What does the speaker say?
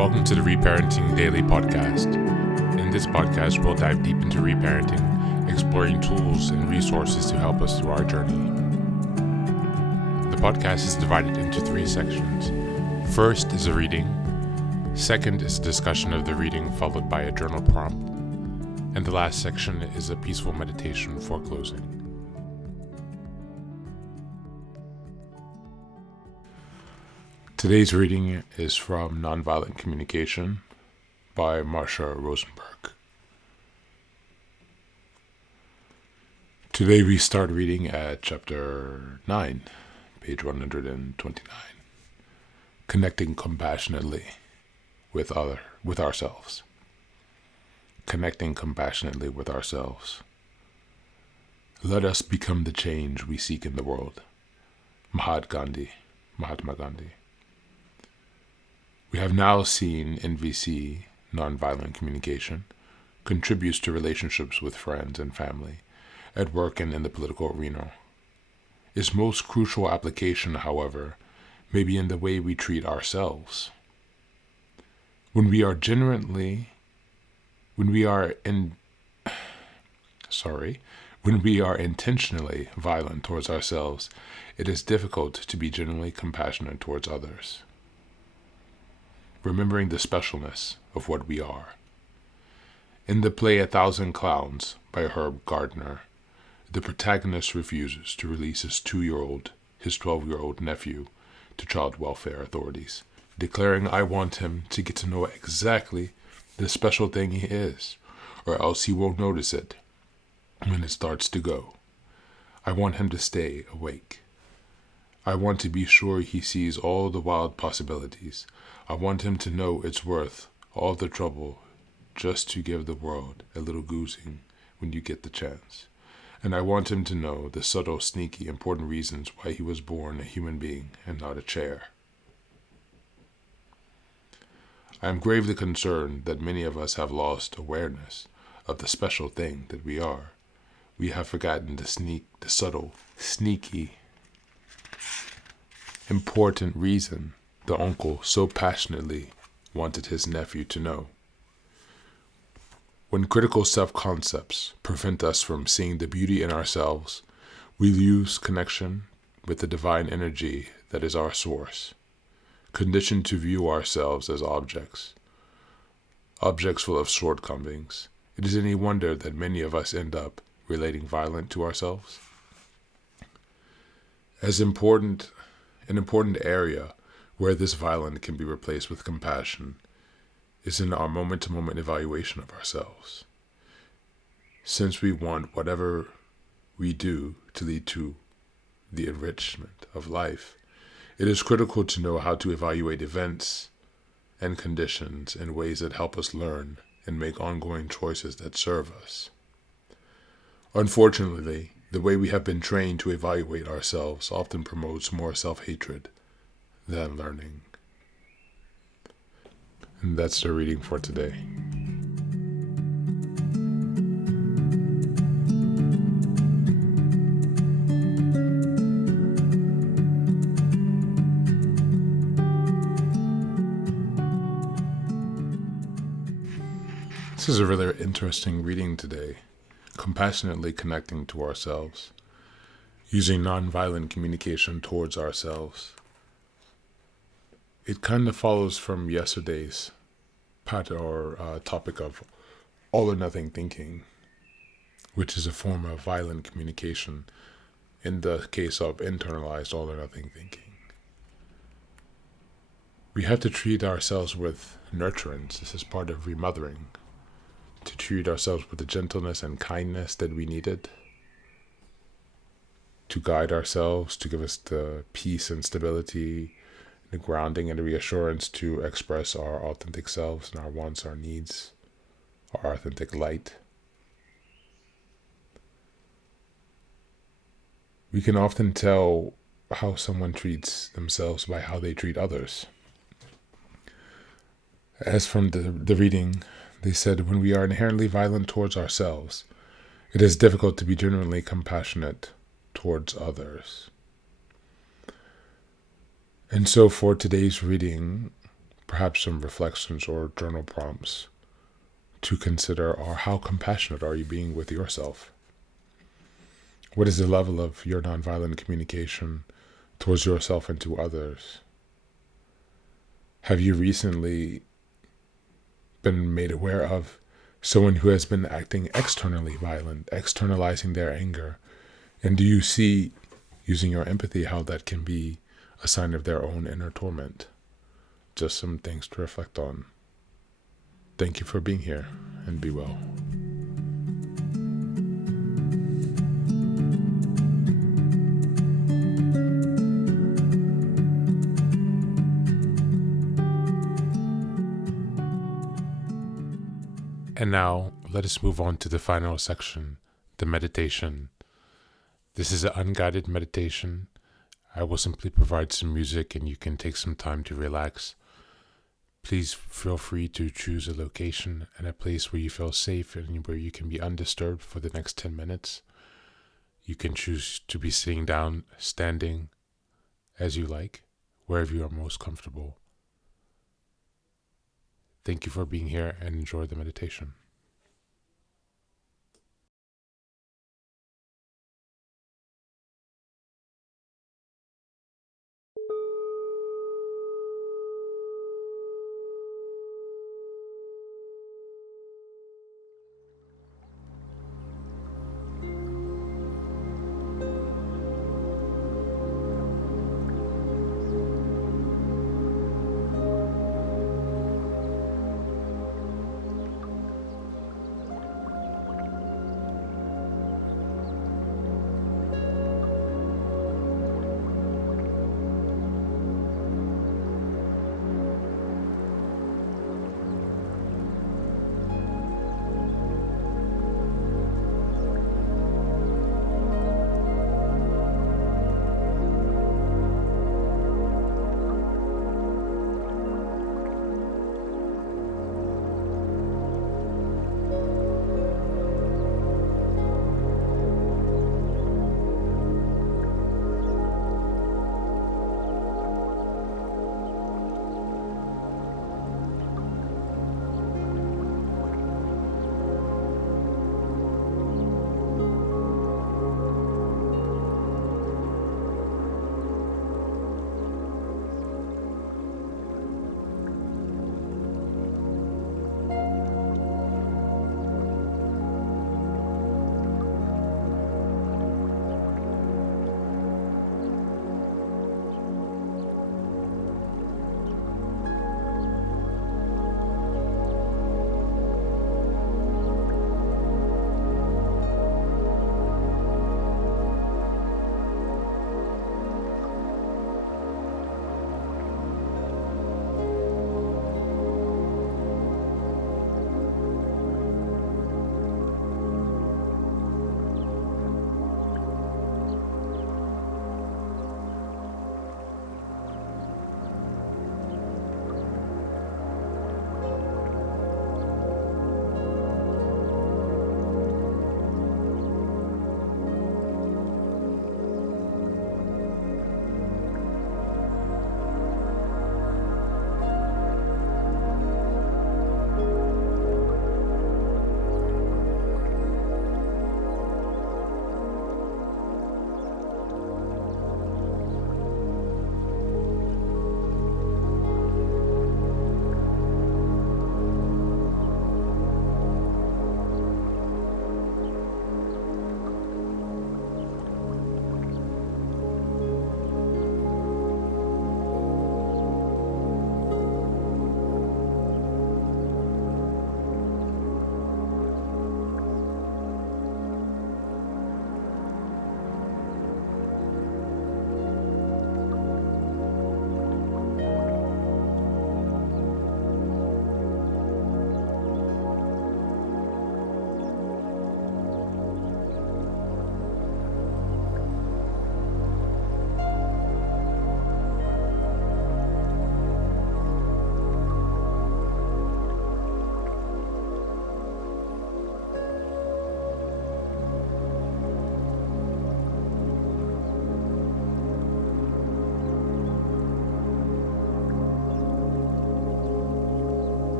Welcome to the Reparenting Daily podcast. In this podcast, we'll dive deep into reparenting, exploring tools and resources to help us through our journey. The podcast is divided into 3 sections. First is a reading. Second is a discussion of the reading followed by a journal prompt. And the last section is a peaceful meditation for closing. Today's reading is from Nonviolent Communication by Marsha Rosenberg. Today we start reading at chapter 9, page 129. Connecting compassionately with ourselves. Connecting compassionately with ourselves. Let us become the change we seek in the world. Mahatma Gandhi. We have now seen NVC, nonviolent communication, contributes to relationships with friends and family, at work and in the political arena. Its most crucial application, however, may be in the way we treat ourselves. When we are intentionally violent towards ourselves, it is difficult to be genuinely compassionate towards others. Remembering the specialness of what we are. In the play 1,000 Clowns by Herb Gardner, the protagonist refuses to release his 12-year-old nephew to child welfare authorities, declaring, "I want him to get to know exactly the special thing he is, or else he won't notice it when it starts to go. I want him to stay awake. I want to be sure he sees all the wild possibilities. I want him to know it's worth all the trouble just to give the world a little goozing when you get the chance. And I want him to know the subtle, sneaky, important reasons why he was born a human being and not a chair." I am gravely concerned that many of us have lost awareness of the special thing that we are. We have forgotten the subtle, sneaky, important reason the uncle so passionately wanted his nephew to know. When critical self-concepts prevent us from seeing the beauty in ourselves, we lose connection with the divine energy that is our source, conditioned to view ourselves as objects full of shortcomings. It is any wonder that many of us end up relating violent to ourselves. An important area where this violence can be replaced with compassion is in our moment-to-moment evaluation of ourselves. Since we want whatever we do to lead to the enrichment of life, it is critical to know how to evaluate events and conditions in ways that help us learn and make ongoing choices that serve us. Unfortunately, the way we have been trained to evaluate ourselves often promotes more self-hatred than learning. And that's the reading for today. This is a really interesting reading today. Compassionately connecting to ourselves, using nonviolent communication towards ourselves. It kind of follows from yesterday's topic of all or nothing thinking, which is a form of violent communication in the case of internalized all or nothing thinking. We have to treat ourselves with nurturance. This is part of remothering. To treat ourselves with the gentleness and kindness that we needed, to guide ourselves, to give us the peace and stability, the grounding and the reassurance to express our authentic selves and our wants, our needs, our authentic light. We can often tell how someone treats themselves by how they treat others. As from the reading, they said, when we are inherently violent towards ourselves, it is difficult to be genuinely compassionate towards others. And so for today's reading, perhaps some reflections or journal prompts to consider are: how compassionate are you being with yourself? What is the level of your nonviolent communication towards yourself and to others? Have you recently been made aware of someone who has been acting externally violent, externalizing their anger? And do you see, using your empathy, how that can be a sign of their own inner torment? Just some things to reflect on. Thank you for being here, and be well. And now, let us move on to the final section, the meditation. This is an unguided meditation. I will simply provide some music and you can take some time to relax. Please feel free to choose a location and a place where you feel safe and where you can be undisturbed for the next 10 minutes. You can choose to be sitting down, standing, as you like, wherever you are most comfortable. Thank you for being here and enjoy the meditation.